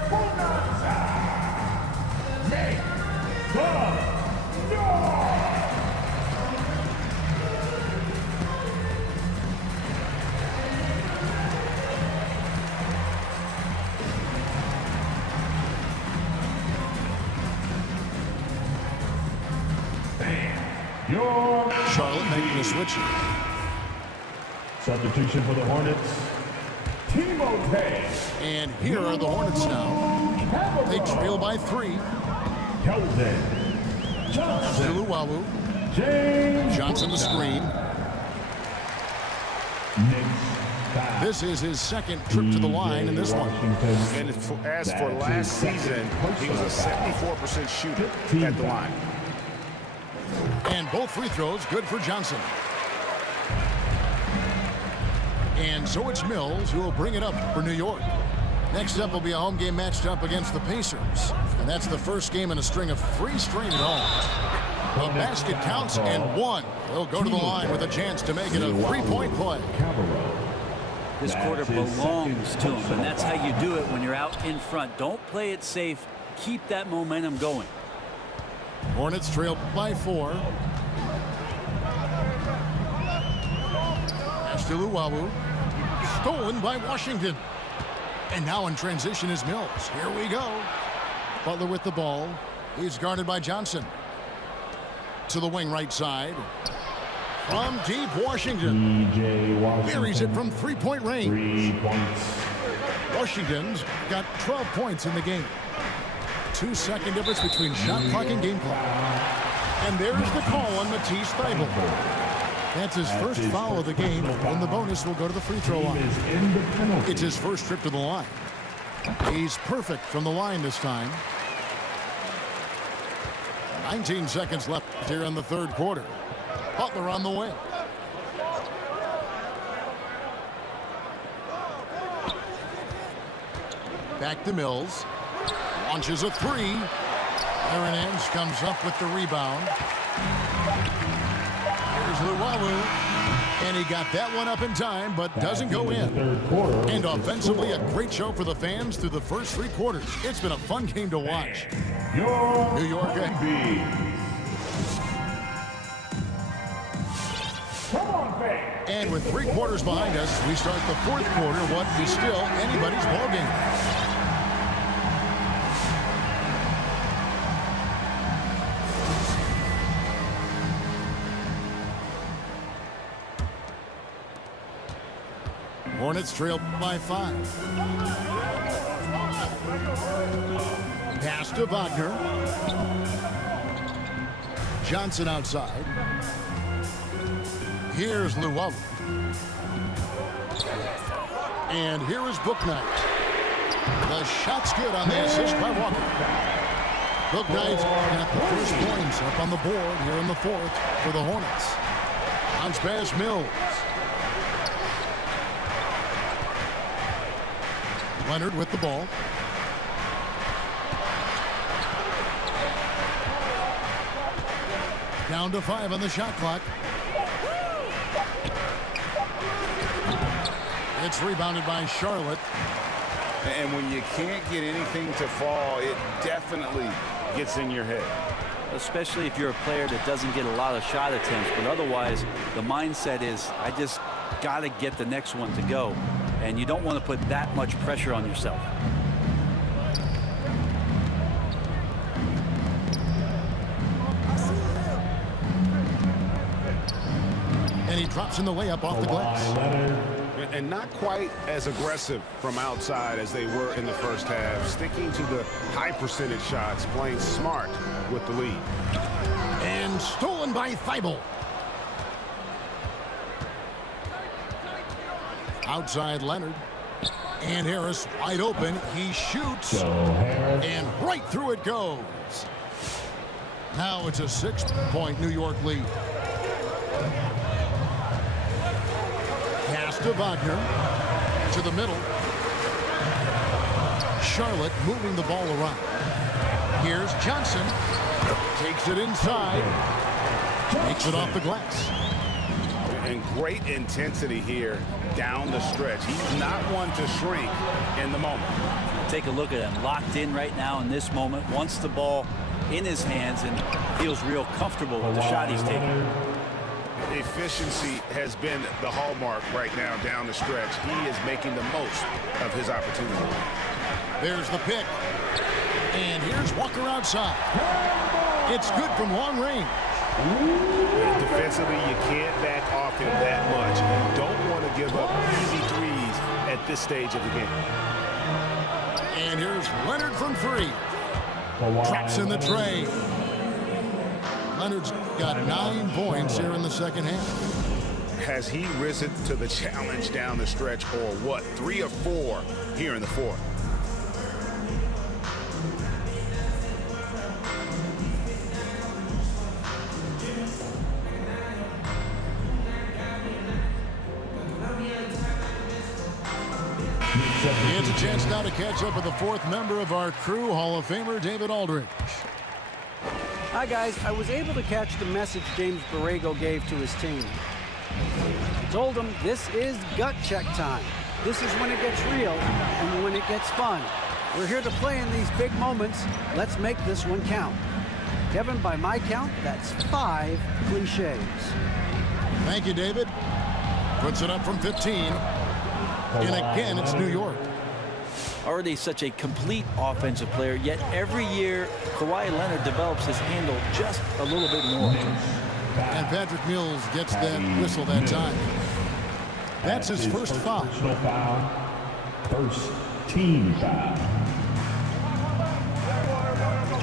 Charlotte making a switch. Substitution for the Hornets, Timothy. And here are the Hornets now. They trail by 3. Kelvin Johnson. Luwawu. James Johnson the screen. Knicks. This is his second trip to the line in this one. And as for last season, he was a 74% shooter at the line. And both free throws good for Johnson. And so it's Mills who will bring it up for New York. Next up will be a home game matched up against the Pacers. And that's the first game in a string of 3 straight at home. The basket counts and 1. He'll go to the line with a chance to make it a 3-point play. This quarter belongs to him, and that's how you do it when you're out in front. Don't play it safe. Keep that momentum going. Hornets trail by 4. Pass to Luwawu. Stolen by Washington. And now in transition is Mills. Here we go. Butler with the ball. He's guarded by Johnson. To the wing right side. From deep, Washington. Buries it from 3-point range. 3 points. Washington's got 12 points in the game. 2-second difference between shot clock and game clock. And there's the call on Matisse Thybulle. That's his first foul of the game, and the bonus will go to the free throw line. It's his first trip to the line. He's perfect from the line this time. 19 seconds left here in the third quarter. Butler on the way. Back to Mills. Launches a 3. Aaron Nance comes up with the rebound. Here's Luwawu. And he got that one up in time, but doesn't go in. And offensively, a great show for the fans through the first 3 quarters. It's been a fun game to watch. New York. And with 3 quarters behind us, we start the 4th quarter, what is still anybody's ballgame. Hornets trail by 5. Pass to Wagner. Johnson outside. Here's Luwawu. And here is Bouknight. The shot's good on the assist by Walker. Bouknight's got the first points up on the board here in the 4th for the Hornets. Bounce pass Mills. Leonard with the ball. Down to 5 on the shot clock. It's rebounded by Charlotte. And when you can't get anything to fall, it definitely gets in your head. Especially if you're a player that doesn't get a lot of shot attempts. But otherwise, the mindset is, I just got to get the next one to go. And you don't want to put that much pressure on yourself. And he drops in the layup off the glass. And not quite as aggressive from outside as they were in the first half. Sticking to the high percentage shots, playing smart with the lead. And stolen by Thybulle. Outside Leonard. And Harris wide open. He shoots. And right through it goes. Now it's a 6-point New York lead. Pass to Wagner. To the middle. Charlotte moving the ball around. Here's Johnson. Takes it inside. Takes it off the glass. And great intensity here down the stretch. He's not one to shrink in the moment. Take a look at him. Locked in right now in this moment. Wants the ball in his hands and feels real comfortable with the shot he's taking. Efficiency has been the hallmark right now down the stretch. He is making the most of his opportunity. There's the pick. And here's Walker outside. It's good from long range. Defensively, you can't back off him that much. You don't want to give up easy threes at this stage of the game. And here's Leonard from 3. Drops in the tray. Leonard's got 9 points here in the second half. Has he risen to the challenge down the stretch, or what? 3 or 4 here in the fourth. He has a chance now to catch up with the 4th member of our crew, Hall of Famer David Aldridge. Hi, guys. I was able to catch the message James Borrego gave to his team. He told them this is gut check time. This is when it gets real and when it gets fun. We're here to play in these big moments. Let's make this one count. Kevin, by my count, that's 5 cliches. Thank you, David. Puts it up from 15. And again, it's New York. Already such a complete offensive player, yet every year Kawhi Leonard develops his handle just a little bit more. And Patrick Mills gets that whistle that time. That's his first foul. First team foul.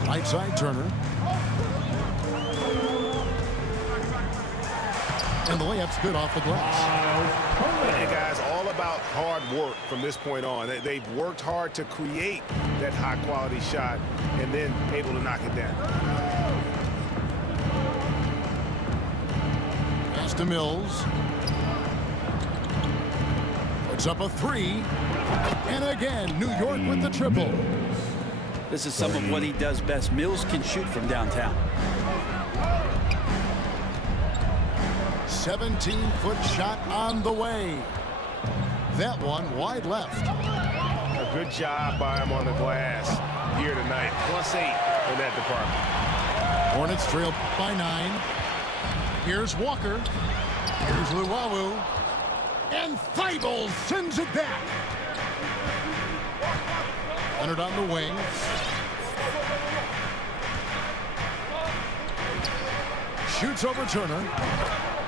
Right side Turner. And the layup's good off the glass. And guys, all about hard work from this point on. They've worked hard to create that high-quality shot and then able to knock it down. Pass to Mills. Puts up a 3. And again, New York with the triple. This is some of what he does best. Mills can shoot from downtown. 17-foot shot on the way. That one wide left. A good job by him on the glass here tonight. +8 in that department. Hornets trail by 9. Here's Walker. Here's Luwawu. And Thibault sends it back. Leonard on the wing. Shoots over Turner.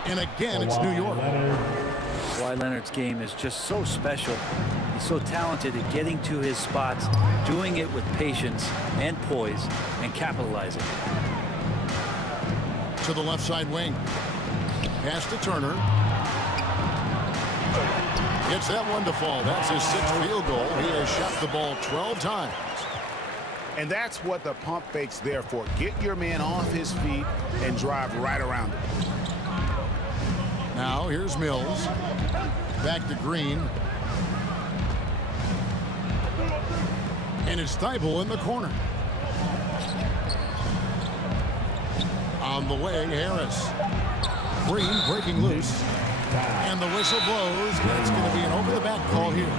And again, it's New York. Kawhi Leonard's game is just so special. He's so talented at getting to his spots, doing it with patience and poise, and capitalizing. To the left side wing. Pass to Turner. Gets that one to fall. That's his 6th field goal. He has shot the ball 12 times. And that's what the pump fake's there for. Get your man off his feet and drive right around him. Now here's Mills. Back to Green. And it's Thibault in the corner. On the way, Harris. Green breaking loose. And the whistle blows. And it's going to be an over-the-back call here.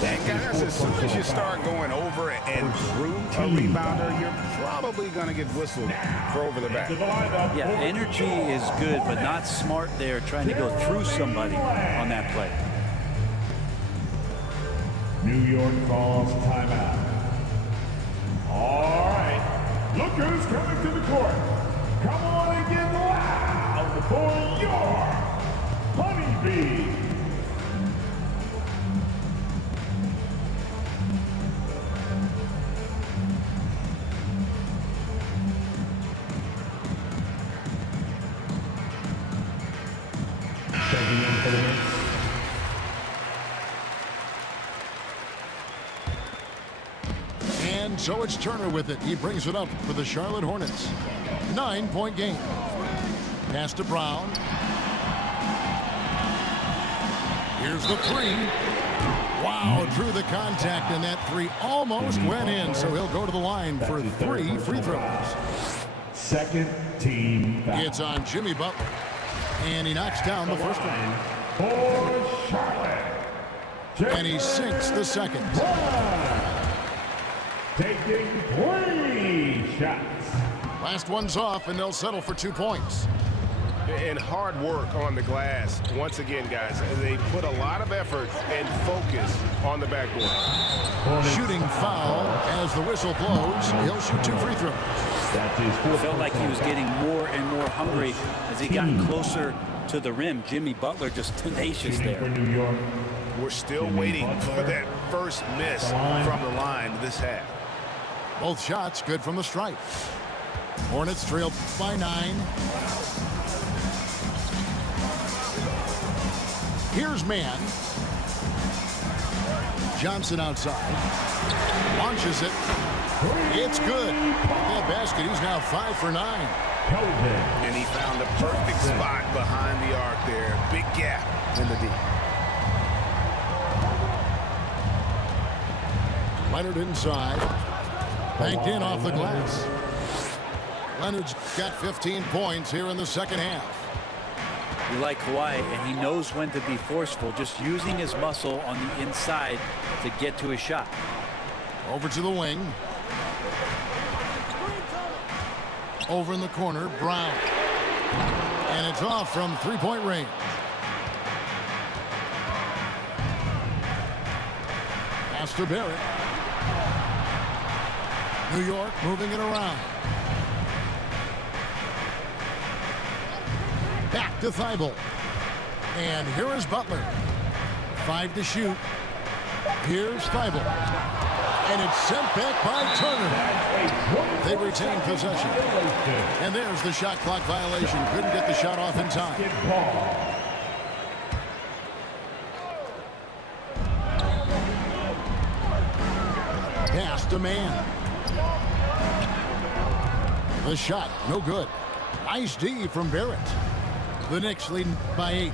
And guys, as soon as you start going over and through a rebounder, you're probably going to get whistled for over the back. Yeah, energy is good, but not smart there trying to go through somebody on that play. New York calls timeout. All right. Look who's coming to the court. Come on and get loud for your Honeybee. So it's Turner with it. He brings it up for the Charlotte Hornets. 9-point game. Pass to Brown. Here's the three. Wow, drew the contact, and that three almost went in. So he'll go to the line for 3 free throws. Second team foul. It's on Jimmy Butler. And he knocks down the first one. For Charlotte. And he sinks the second. Taking 3 shots. Last one's off, and they'll settle for 2 points. And hard work on the glass. Once again, guys, they put a lot of effort and focus on the backboard. Shooting foul as the whistle blows. He'll shoot 2 free throws. Felt like he was getting more and more hungry as he got closer to the rim. Jimmy Butler just tenacious there. New York. We're still waiting for that first miss from the line this half. Both shots good from the stripe. Hornets trailed by 9. Here's man. Johnson outside. Launches it. It's good. That basket, he's now 5 for 9. And he found the perfect spot behind the arc there. Big gap in the D. Leonard inside. Banked in off the glass. Leonard's got 15 points here in the second half. You like Kawhi, and he knows when to be forceful, just using his muscle on the inside to get to his shot. Over to the wing. Over in the corner, Brown. And it's off from 3-point range. Pass to Barrett. New York moving it around. Back to Thibault. And here is Butler. 5 to shoot. Here's Thibault. And it's sent back by Turner. They retain possession. And there's the shot clock violation. Couldn't get the shot off in time. Pass to man. The shot, no good. Nice D from Barrett. The Knicks leading by 8.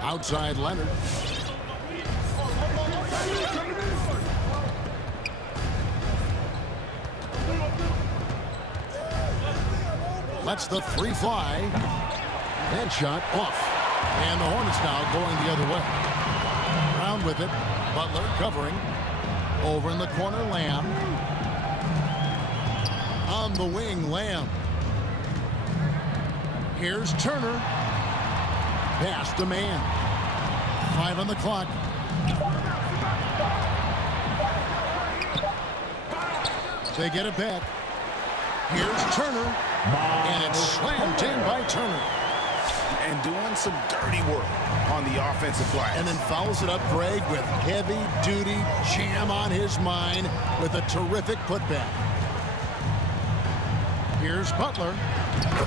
Outside Leonard. Lets the three fly. That shot off. And the Hornets now going the other way. Brown with it. Butler covering. Over in the corner, Lamb. On the wing, Lamb. Here's Turner. Pass to man. 5 on the clock. They get it back. Here's Turner. And it's slammed in by Turner. And doing some dirty work on the offensive glass. And then fouls it up, Greg, with heavy-duty jam on his mind with a terrific putback. Here's Butler.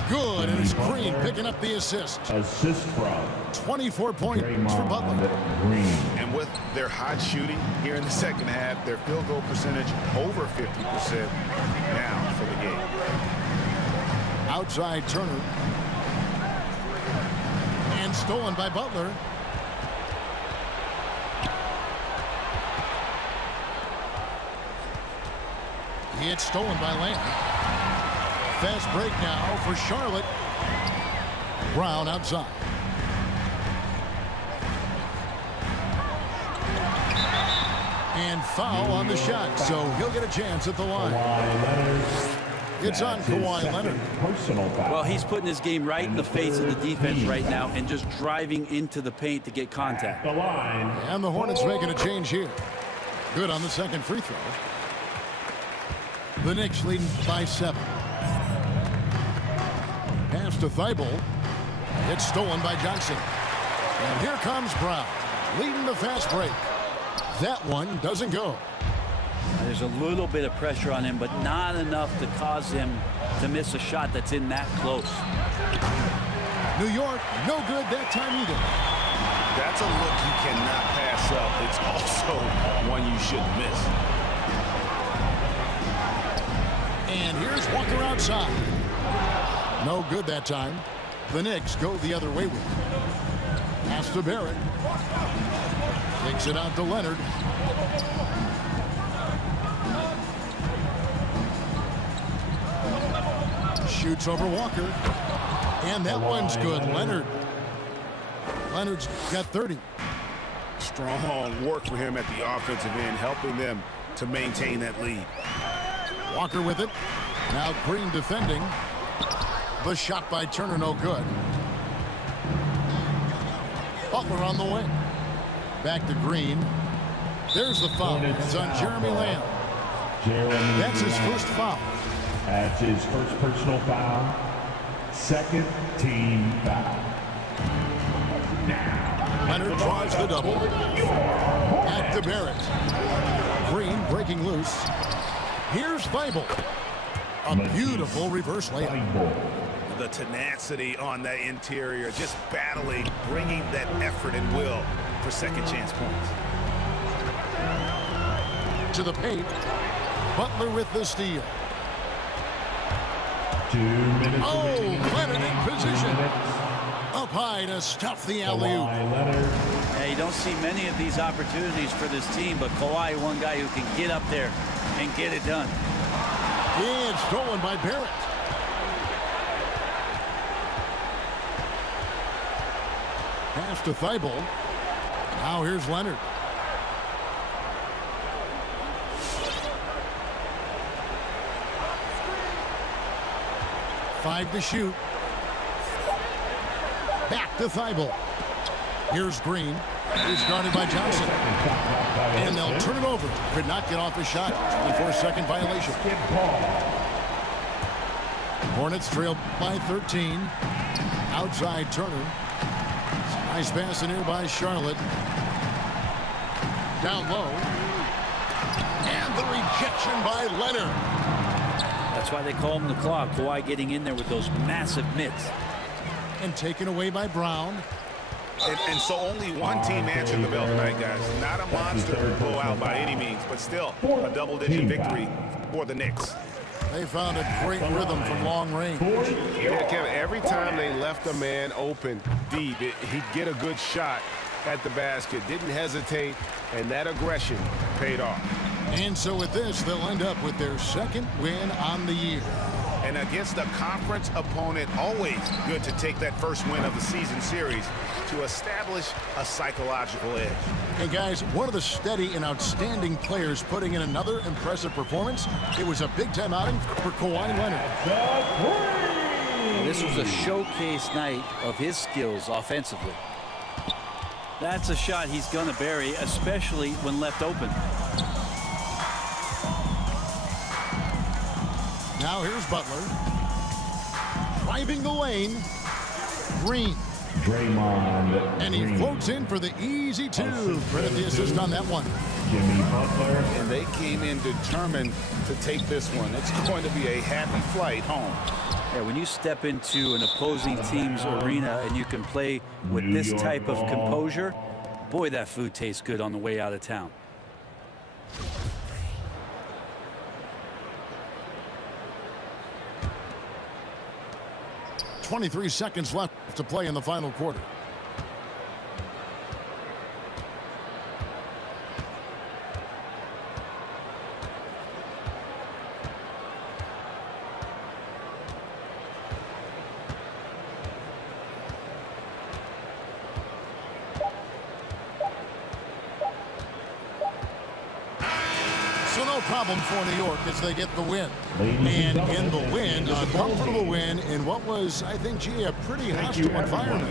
Good, and it's Green picking up the assist. Assist from 24 points for Butler. Green. And with their hot shooting here in the second half, their field goal percentage over 50% now for the game. Outside Turner. And stolen by Butler. It's stolen by Lamb. Fast break now for Charlotte. Brown outside. And foul on the shot, so he'll get a chance at the line. It's on Kawhi Leonard. Well, he's putting his game right in the face of the defense right now and just driving into the paint to get contact. And the Hornets making a change here. Good on the second free throw. The Knicks leading by 7. Pass to Thibault. It's stolen by Johnson. And here comes Brown, leading the fast break. That one doesn't go. There's a little bit of pressure on him, but not enough to cause him to miss a shot that's in that close. New York, no good that time either. That's a look you cannot pass up. It's also one you shouldn't miss. And here's Walker outside. No good that time. The Knicks go the other way with it. Pass to Barrett. Takes it out to Leonard. Shoots over Walker. And that one's good. Leonard's got 30. Strong work for him at the offensive end, helping them to maintain that lead. Walker with it. Now Green defending. The shot by Turner, no good. Butler on the wing. Back to Green. There's the foul. It's on Jeremy Lamb. That's his first foul. That's his first personal foul. Second team foul. Now, Leonard draws the double. Back to Barrett. Green breaking loose. Here's Thibault. A beautiful reverse layup. The tenacity on that interior, just battling, bringing that effort and will for second chance points. To the paint. Butler with the steal. 2 minutes. Oh, Leonard in position. Up high to stuff the alley-oop. Yeah, you don't see many of these opportunities for this team, but Kawhi, one guy who can get up there and get it done. And stolen by Barrett. Pass to Thibault. Now here's Leonard. Five to shoot. Back to Thibault. Here's Green. He's guarded by Johnson. And they'll turn it over. Could not get off his shot. 24-second violation. Hornets trail by 13. Outside Turner. Nice pass in here by Charlotte. Down low. And the rejection by Leonard. That's why they call him the Claw. Kawhi getting in there with those massive mitts. And taken away by Brown. And so only one team answered the bell tonight, guys. Not a monster blowout by any means, but still a double-digit victory for the Knicks. They found a great rhythm from long range. Yeah, Kevin, every time they left a man open deep, he'd get a good shot at the basket. Didn't hesitate, and that aggression paid off. And so with this, they'll end up with their second win on the year. And against a conference opponent, always good to take that first win of the season series to establish a psychological edge. And guys, one of the steady and outstanding players putting in another impressive performance. It was a big-time outing for Kawhi Leonard. This was a showcase night of his skills offensively. That's a shot he's going to bury, especially when left open. Now here's Butler. Driving the lane. Green. Draymond. And he floats in for the easy two. Credit the assist on that one. Jimmy Butler. And they came in determined to take this one. It's going to be a happy flight home. Yeah, when you step into an opposing team's arena and you can play with this type of composure, boy, that food tastes good on the way out of town. .23 seconds left to play in the final quarter. So no problem for New York as they get the win. And in the win, a comfortable win in what was, I think, gee, a pretty hostile environment.